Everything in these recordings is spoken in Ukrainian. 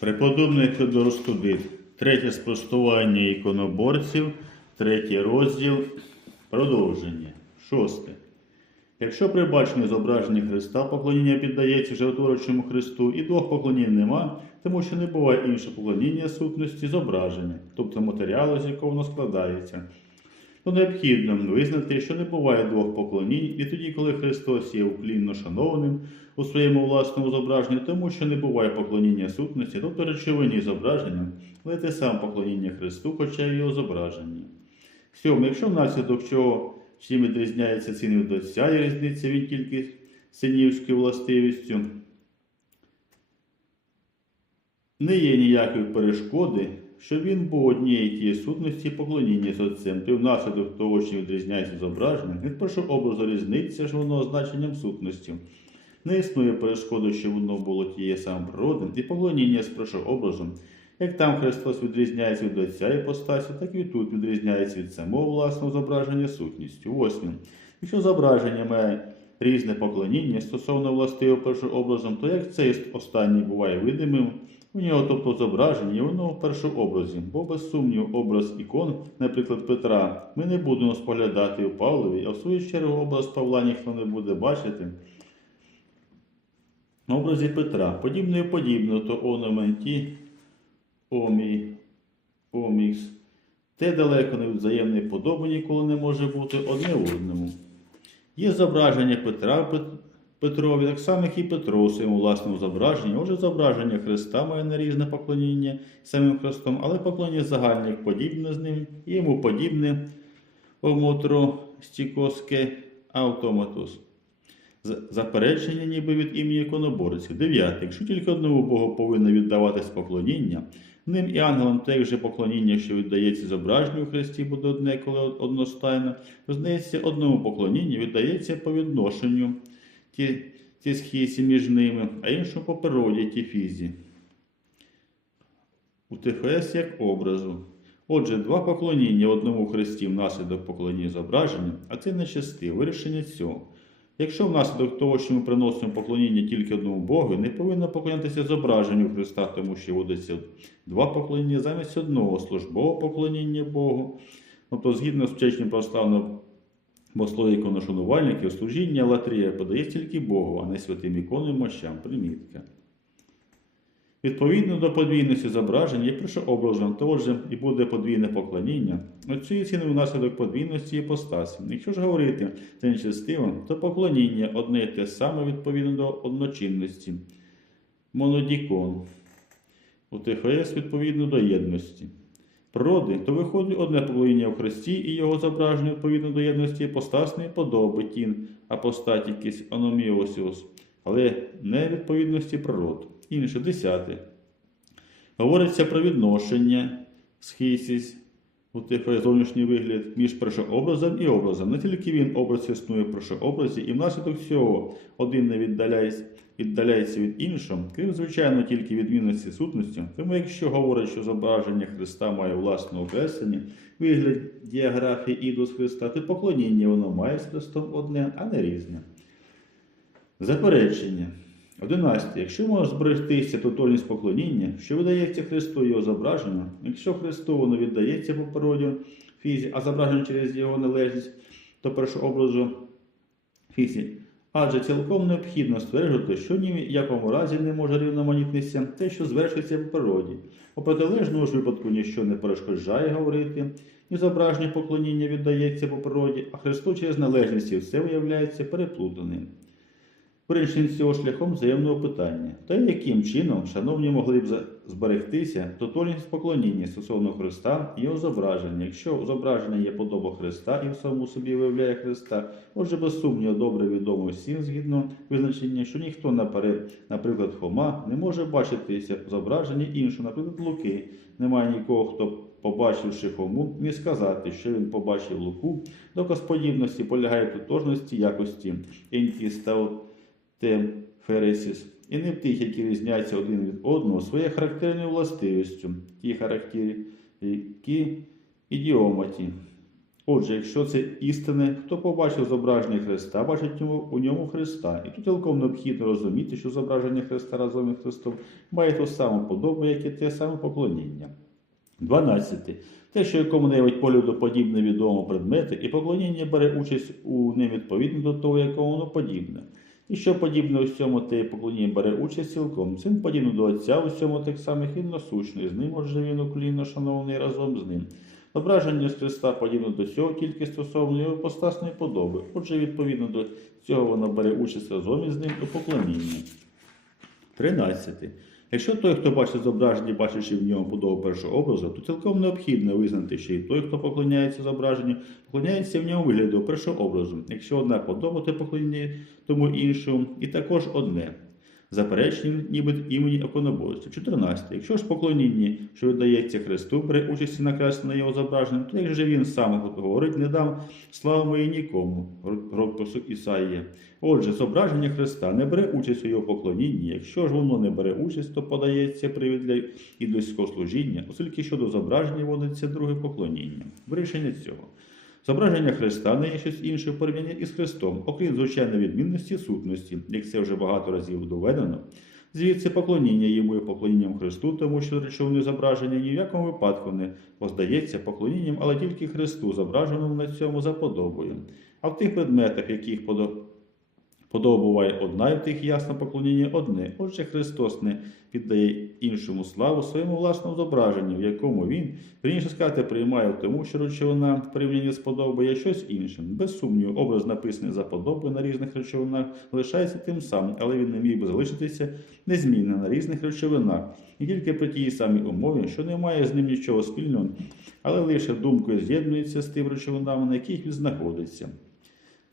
Преподобний Федор Студит. Третє спростування іконоборців, третій розділ. Продовження. Шосте. Якщо при баченні зображення Христа поклоніння піддається животворчому Христу, і двох поклонінь нема, тому що не буває іншого поклоніння сутності зображення, тобто матеріалу, з якого воно складається, то необхідно визнати, що не буває двох поклонінь, і тоді, коли Христос є уклінно шанованим у своєму власному зображенні, тому що не буває поклоніння сутності, тобто речовині зображення, але те саме поклоніння Христу, хоча й його зображенні. Сьоме, якщо внаслідок чого чим відрізняється від отця, і різниця він тільки синівською властивістю, не є ніякої перешкоди, що він був однієї тієї сутності поклоніння з отцем, то й внаслідок того, що відрізняється зображення, від першого образу різниця ж воно значенням сутності. Не існує перешкоди, що воно було тієї саме природи, і поклоніння з образу. Як там Христос відрізняється від Отця іпостасі, так і тут відрізняється від самого власного зображення сутністю. Восьмим. Якщо зображення має різне поклоніння стосовно властивого першого образом, то як цей останній буває видимим, у нього, тобто зображення, воно в першому образі, бо без сумніву образ ікон, наприклад, Петра, ми не будемо споглядати у Павлові, а в свою чергу образ Павла ніхто не буде бачити. В образі Петра, подібне і подібне, то ономенті, омій, омікс. Те далеко не взаємне подоби ніколи не може бути одне одному. Є зображення Петра Петрові, так само, як і Петро у своєму власному зображенні. Отже, зображення Христа має на різне поклоніння самим Христом, але поклоніння загальне подібне з ним, і йому подібне омотро стікоске автоматус. Заперечення ніби від імені іконоборців. Дев'яте. Якщо тільки одному Богу повинно віддаватись поклоніння, ним і ангелам те же поклоніння, що віддається зображенню у Христі, буде одне, коли одностайно, то здається, одному поклонінню віддається по відношенню ті, ті схисі між ними, а іншому по природі ті фізі. У ТФС як образу. Отже, два поклоніння одному Христі внаслідок поклоніння зображення, а це нечисте вирішення цього. Якщо внаслідок того, що ми приносимо поклоніння тільки одному Богу, не повинно поклонятися зображенню Христа, тому що водиться два поклоніння замість одного службового поклоніння Богу. Тобто, згідно з вчечним проставно богослов'я іконошанувальників, служіння латрія подається тільки Богу, а не святим іконам мощам. Примітка. Відповідно до подвійності зображень першообразом, то отже і буде подвійне поклоніння. Ціни внаслідок подвійності іпостасі. Якщо ж говорити це нечестиво, то поклоніння одне й те саме відповідно до одночинності. Монодікон. У ТФС відповідно до єдності. Природи, то виходить одне поклоніння в Христі і його зображення відповідно до єдності іпостасної подоби тін, апостатікіс, аноміосіус, але не відповідності природ. Інше, десяте. Говориться про відношення ТФ зовнішній вигляд між першообразом і образом. Не тільки він образ існує в першообразі, і внаслідок цього один не віддаляється, віддаляється від іншого, крім, звичайно, тільки відмінності сутності. Тому, якщо говорить, що зображення Христа має власне окреслення, вигляд діаграфії ідус Христа, то поклоніння воно має з Христом одне, а не різне. Заперечення. 11. Якщо може зберегтися тотальність поклоніння, що видається Христу його зображенню, якщо Христу воно віддається по природі фізі, а зображення через його належність до першого образу фізі, адже цілком необхідно стверджувати, що ні в якому разі не може рівноманітнитися те, що звершується по природі. У протилежному ж випадку ніщо не перешкоджає говорити, і зображення поклоніння віддається по природі, а Христу через належність і все виявляється переплутаним. Вирішення цього шляхом взаємного питання. Та яким чином, шановні, могли б зберегтися тотальність поклоніння стосовно Христа і його зображення, якщо зображення є подоба Христа і в самому собі виявляє Христа, отже, без сумніву, добре відомо всім згідно визначення, що ніхто наперед, наприклад, Хома, не може бачитися в зображенні іншого, наприклад, Луки. Немає нікого, хто, побачивши Хому, міг сказати, що він побачив Луку. Доказ подібності полягає в тотожності якості ентістау тем фересіс, і не в тих, які різняться один від одного своєю характерною властивістю, ті характерні ідіоматі. Отже, якщо це істине, хто побачив зображення Христа, бачить у ньому Христа. І тут цілком необхідно розуміти, що зображення Христа разом із Христом має ту саму подобу, як і те саме поклоніння. 12. Те, що якому-небудь полюдоподібне відомо предмети, і поклоніння бере участь у ним відповідно до того, якому воно подібне. І що подібне усьому, те поклоні бере участь цілком. Син подібно до Отця усьому так самих він насущний, з ним, отже він уклінно шанований разом з ним. Зображення з Христа подібно до цього тільки стосовно його постасної подоби. Отже, відповідно до цього воно бере участь разом із ним у поклонінні. 13. Якщо той, хто бачить зображення, бачачи в ньому подобу першого образу, то цілком необхідно визнати, що і той, хто поклоняється зображенню, поклоняється в ньому вигляду першого образу. Якщо одна подоба, то поклоніння тому іншому, і також одне. Заперечення ніби імені іконоборця. 14. Якщо ж поклоніння, що віддається Христу, бере участь і накреслено його зображення, то як же він сам говорить, не дам слави моїй нікому, Грокпосу Ісаїя. Отже, зображення Христа не бере участь у його поклонінні. Якщо ж воно не бере участь, то подається привід для ідольського служіння, оскільки щодо зображення водиться друге поклоніння. Вирішення цього. Зображення Христа не є щось інше в порівнянні із Христом, окрім звичайної відмінності сутності, як це вже багато разів доведено. Звідси поклоніння йому і поклонінням Христу, тому що речовне зображення ні в якому випадку не поздається поклонінням, але тільки Христу, зображеному на цьому заподобою. А в тих предметах, яких подо... подоба буває одна, в тих ясно поклоніння одне. Отже, Христос не піддає іншому славу своєму власному зображенню, в якому він, вірніше сказати, приймає в тому, що речовина в порівнянні з подобою щось іншим. Без сумніву, образ, написаний за подобою на різних речовинах, лишається тим самим, але він не міг би залишитися незмінно на різних речовинах. І тільки при тій самій умові, що немає з ним нічого спільного, але лише думкою з'єднується з тим речовинами, на яких він знаходиться.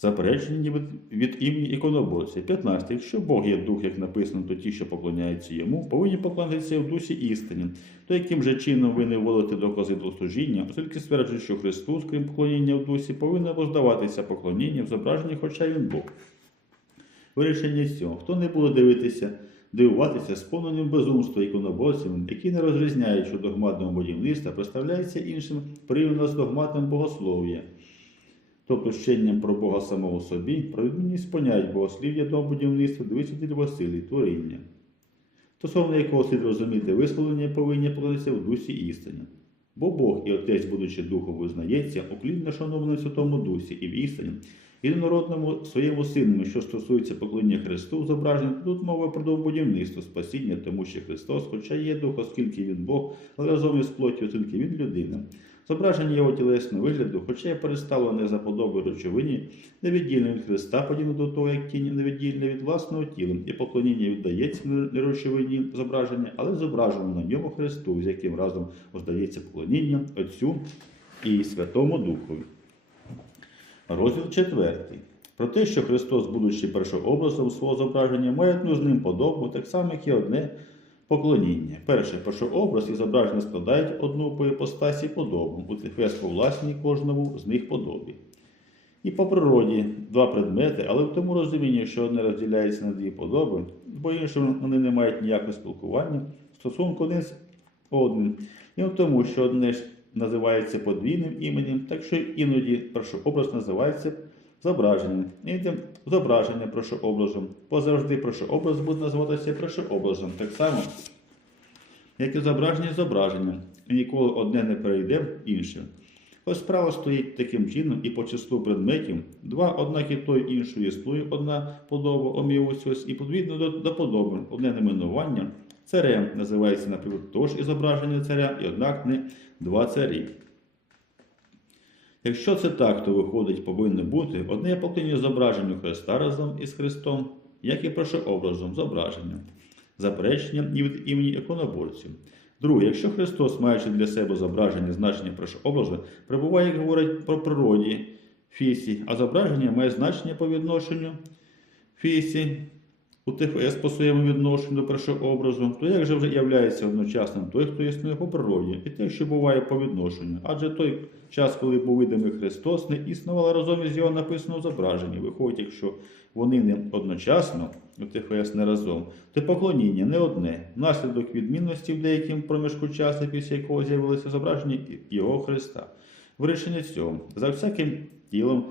Заперечення ніби від імені іконоборця. 15. Якщо Бог є дух, як написано, то ті, що поклоняються йому, повинні поклонятися в дусі істині. То яким же чином ви не вводите докази до служіння, оскільки стверджують, що Христос, крім поклоніння в дусі, повинно воздаватися поклоніння в зображенні, хоча він Бог. Вирішення цього. Хто не буде дивитися, дивуватися сповненим безумства іконоборцями, які не розрізняють, що догматного будівництва представляється іншим порівняно з догматом богослов'я тобто вченням про Бога самого собі, про відмінність понять богослів'я до будівництва, двадцятиль Василій, творіння, стосовно якого слід розуміти висловлення повинні поклатися в дусі істині. Бо Бог і Отець, будучи духом, визнається, уклінно шановний в Святому Дусі і в істині, і народному своєму синові, що стосується поклоніння Христу, зображення, тут мова про будівництво, спасіння, тому що Христос, хоча є дух, оскільки він Бог, але разом із плоттю, оскільки він людина. Зображення його тілесного вигляду, хоча й перестало не подобою речовині, невіддільне від Христа, подібно до того, як тінь невіддільне від власного тіла, і поклоніння віддається не речовині зображення, але зображеному на ньому Христу, з яким разом воздається поклоніння Отцю і Святому Духові. Розділ 4. Про те, що Христос, будучи першообразом свого зображення, має одну з ним подобу, так само, як і одне поклоніння. Перше, першообраз і зображення складають одну по іпостасі подобу, у власній кожному з них подобі. І по природі два предмети, але в тому розумінні, що одне розділяється на дві подоби, бо іншому вони не мають ніякого спілкування, стосунку один з одним. І в тому, що одне називається подвійним іменем, так що іноді першообраз називається зображенням. І тим зображення першообразом. Позавжди першообраз буде називатися першообразом. Так само, як і зображення зображенням. І ніколи одне не перейде в інше. Ось справа стоїть таким чином і по числу предметів. Два, однак і той іншою існує одна подоба, омівусь, і подвідно до, до подоби, одне найменування. Царем називається, наприклад, тож і зображення царя, і однак не два царі. Якщо це так, то виходить, повинно бути одне поклоніння зображенню Христа разом із Христом, як і першообразом зображення, запереченням і від імені іконоборців. Друге, якщо Христос, маючи для себе зображення значення першообразу, перебуває, як говорять про природі фісі, а зображення має значення по відношенню фісі у ТФС по своєму відношенню до першого образу, то як же вже являється одночасним той, хто існує по природі, і те, що буває по відношенню. Адже той час, коли був видимий Христос, не існувало разом із його написаного зображення. Виходить, якщо вони не одночасно, у ТФС не разом, то поклоніння не одне. Внаслідок відмінності в деякому проміжку часу, після якого з'явилося зображення його Христа. Вирішення цього. За всяким тілом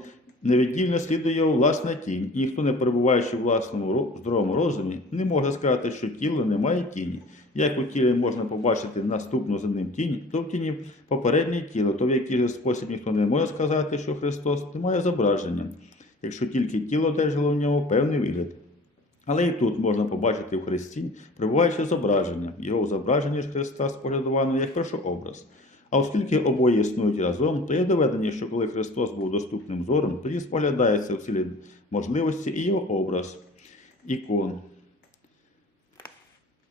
невіддільно слідує його власна тінь, і ніхто, не перебуваючи в власному здоровому розумі, не може сказати, що тіло не має тіні. Як у тілі можна побачити наступну за ним тінь, то в тіні попереднє тіло, то в який же спосіб ніхто не може сказати, що Христос не має зображення, якщо тільки тіло одержало в ньому певний вигляд. Але і тут можна побачити в Христі прибуваюче зображення, його зображення ж Христа споглядовано як першообраз. А оскільки обоє існують разом, то є доведення, що коли Христос був доступним зором, тоді споглядається в цілій можливості і його образ, ікон.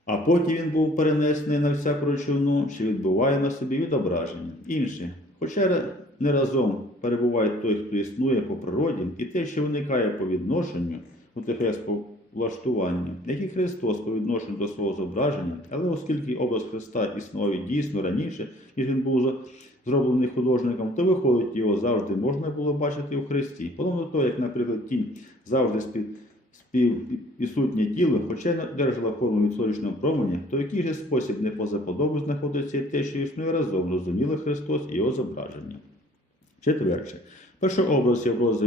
А потім він був перенесений на всяку речовину, що відбуває на собі відображення. Інші, хоча не разом перебуває той, хто існує по природі, і те, що виникає по відношенню, у тихес по влаштуванню, як і Христос по відношенню до свого зображення, але оскільки образ Христа існував дійсно раніше, ніж він був зроблений художником, то виходить, його завжди можна було бачити у Христі. Подобно того, як, наприклад, тінь завжди спів, співвідсутнє тіло, хоча не форму від сонячного променя, то в який же спосіб не поза подобою знаходиться те, що існує разом, розуміли Христос і його зображення. Четверше. Перший образ є образ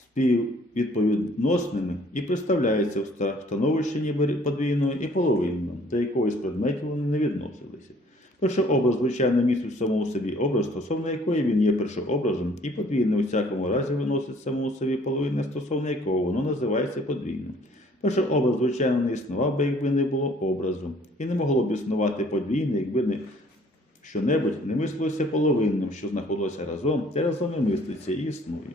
співвідповідносними і представляється в ста- становищі ніби подвійного і половинного, до якогось предметів вони не відносилися. Перший образ, звичайно, містить в самому собі образ, стосовно якої він є першообразом, і подвійне у всякому разі виносить самому собі половинне, стосовно якого воно називається подвійним. Перший образ, звичайно, не існував би, якби не було образу, і не могло б існувати подвійне, якби не що-небудь не мислилося половинним, що знаходилося разом, те разом і мислиться і існує.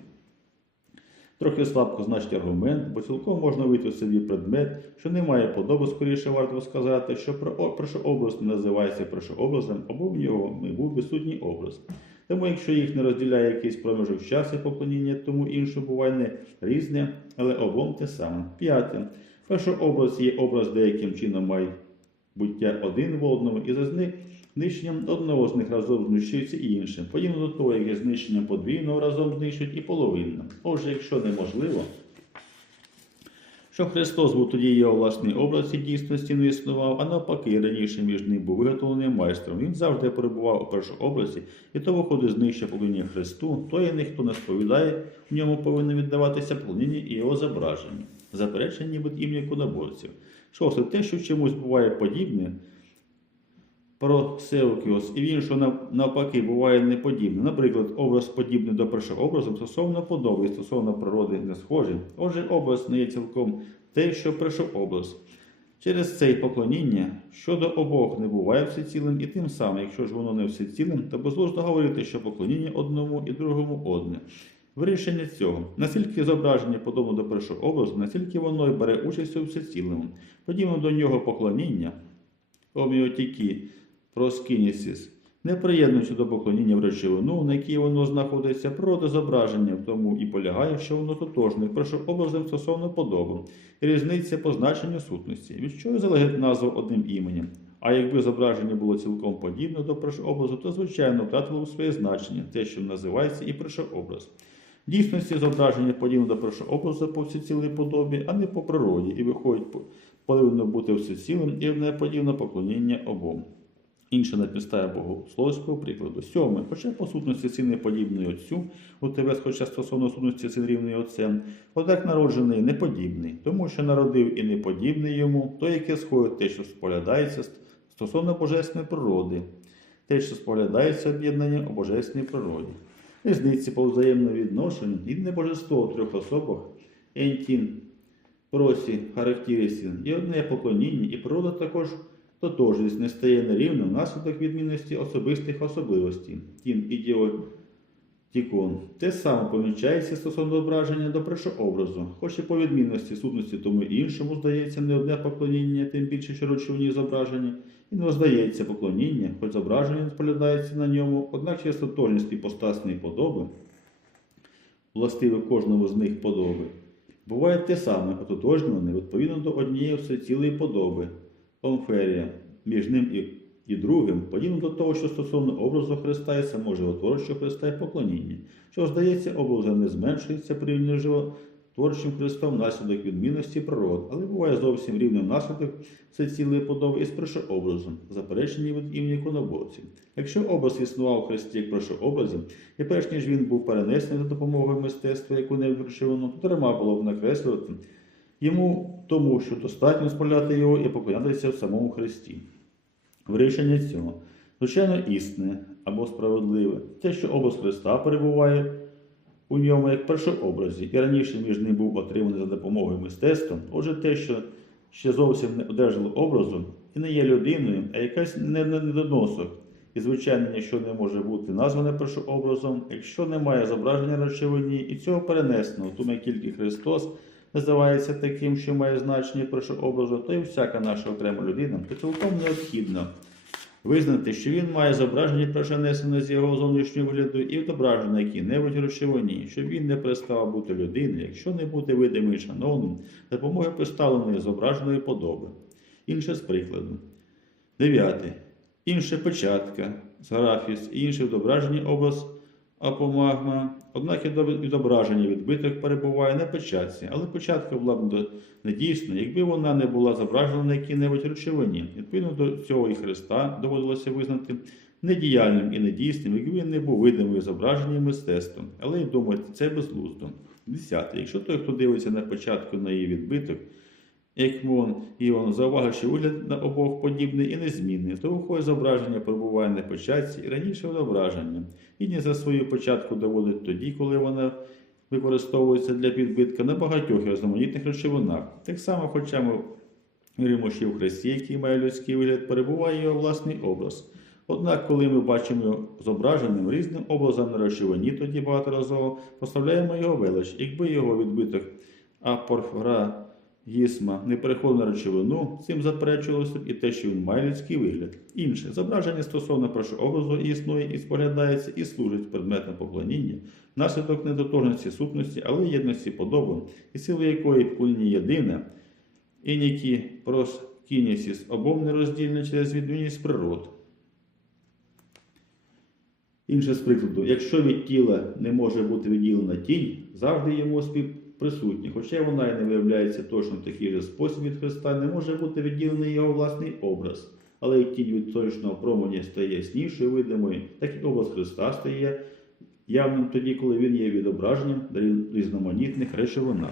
Трохи слабко значить аргумент, бо цілком можна вийти собі предмет, що не має подоби, скоріше варто сказати, що першообраз не називається першообразом, або в нього не був відсутній образ. Тому, якщо їх не розділяє якийсь проміжок часу поклоніння, тому інше буває не різне, але обом те саме. П'яте. Першообраз є образ деяким чином має буття один в одному, і за знищенням одного з них разом знищується і іншим. Подібно до того, як і знищенням подвійного разом знищують і половинно. Отже, якщо неможливо, що Христос був тоді його власний образ і дійсності не існував, а навпаки, раніше між ним був виготовлений майстром. Він завжди перебував у першообразі, і то виходить з нижче Христу, то і ніхто не сповідає, в ньому повинно віддаватися поклоніння і його зображення. Заперечення ніби ім'я куноборців. Шосте, те, що чомусь буває подібне, про Сеукіос і в іншого нав- навпаки буває неподібне. Наприклад, образ подібний до першого образу стосовно подоби і стосовно природи не схожий. Отже, образ не є цілком те, що перший образ. Через це й поклоніння щодо обох не буває всецілим, і тим самим, якщо ж воно не всецілим, то безглуздо говорити, що поклоніння одному і другому одне. Вирішення цього, наскільки зображення подобно до першого образу, настільки воно й бере участь у всецілому. Подібно до нього поклоніння, оміотікі, проскінісіс, не приєднуючи до поклоніння в речовину, на якій воно знаходиться, природа зображення в тому і полягає, що воно тотожне, першообразом стосовно подобу, різниця по значенню сутності, від чого залежить назва одним іменем. А якби зображення було цілком подібне до першообразу, то звичайно втратило б своє значення, те, що називається і першообраз. В дійсності зображення подібне до першообразу по всецілій подобі, а не по природі, і виходить, повинно бути всецілим і не подібне поклоніння обом. Інше на підставі богословського прикладу. Сьоме, хоча по сутності син не подібний отцю, у тебе, хоча стосовно сутності син рівний отцем, однак народжений неподібний, тому що народив і неподібний йому, то яке сходить те, що споглядається стосовно божественної природи, те, що споглядається об'єднання у божественній природі. Різниці по взаємному відношенню і небожество у трьох особах ентін, просі, характеристин і одне поклоніння, і природа також. Тотожність не стає нерівним внаслідок відмінності особистих особливостей, тін ідіо тікон. Те саме помічається стосовно зображення до першообразу, хоч і по відмінності сутності тому і іншому здається не одне поклоніння, тим більше що речовні зображення, і не здається поклоніння, хоч зображення споглядається на ньому, однак через тотожність іпостасної подоби, властиве кожному з них подоби, буває те саме, ототожнене відповідно до однієї всецілої подоби, Омферія, між ним і, і другим, подібно до того, що стосовно образу Христа і самого животворчого Христа і поклоніння, що здається, образом не зменшується порівняно живо творчим Христом внаслідок відмінності природ, але буває зовсім рівним наслідок всецілої подоби із першообразом, заперечені від імені іконоборців. Якщо образ існував у Христі як першообразом, і перш ніж він був перенесений за допомогою мистецтва, яку не вручивано, то дарма було б накреслювати йому тому, що достатньо спаляти його і поклонятися в самому Христі. Вирішення цього, звичайно, істинне або справедливе, те, що образ Христа перебуває у ньому як першообразі, і раніше між ним був отриманий за допомогою мистецтва, отже, те, що ще зовсім не одержало образу і не є людиною, а якась не- не- недоносок, і, звичайно, ніщо не може бути назване першообразом, якщо немає зображення речовині, і цього перенесено, в тому тільки Христос називається таким, що має значення першообразу, то й всяка наша окрема людина, то цілком необхідно визнати, що він має зображення першонесене з його зовнішнього вигляду і відображення які-небудь речовині, щоб він не перестав бути людиною, якщо не буде видимим і шановним, допомогою поставленої зображеної подоби. Інше з прикладу. Дев'яте. Інша печатка, зграфіс і інший відображений образ апомагма. Однак і доб- відображення відбиток перебуває на печатці, але печатка була б недійсною, якби вона не була зображена на якій-небудь речовині. Відповідно до цього і Христа доводилося визнати недіяльним і недійсним, якби він не був видимим зображенням мистецтвом. Але й думати, це безглуздо. Десяте. Якщо той, хто дивиться на печатку на її відбиток, як вон і он зауважив, що вигляд на обох подібний і незмінний, то виходить зображення перебуває на печатці і раніше відображення. І не за свою початку доводить тоді, коли вона використовується для підбитка на багатьох різноманітних речовинах. Так само, хоча ми віримо, що в Христі, який має людський вигляд, перебуває його власний образ. Однак, коли ми бачимо зображеним різним образом на речовині, тоді багаторазово поставляємо його велич. Якби його відбиток апорфрагісма не переходив на речовину, цим заперечувалося і те, що він має людський вигляд. Інше зображення стосовно першого образу існує і споглядається, і служить предметом поклоніння, наслідок недотожності сутності, але єдності подоби, і сила якої поклоніння єдине, і нікі проскінісіс обом нероздільне через відмінність природ. Інше з прикладу, якщо від тіла не може бути відділена тінь, завжди йому співприсутня, хоча вона й не виявляється точно в такий же спосіб від Христа, не може бути відділений його власний образ. Але як тінь від сонячного променя стає яснішою видимою, так і образ Христа стає явним тоді, коли він є відображенням різноманітних речовинах.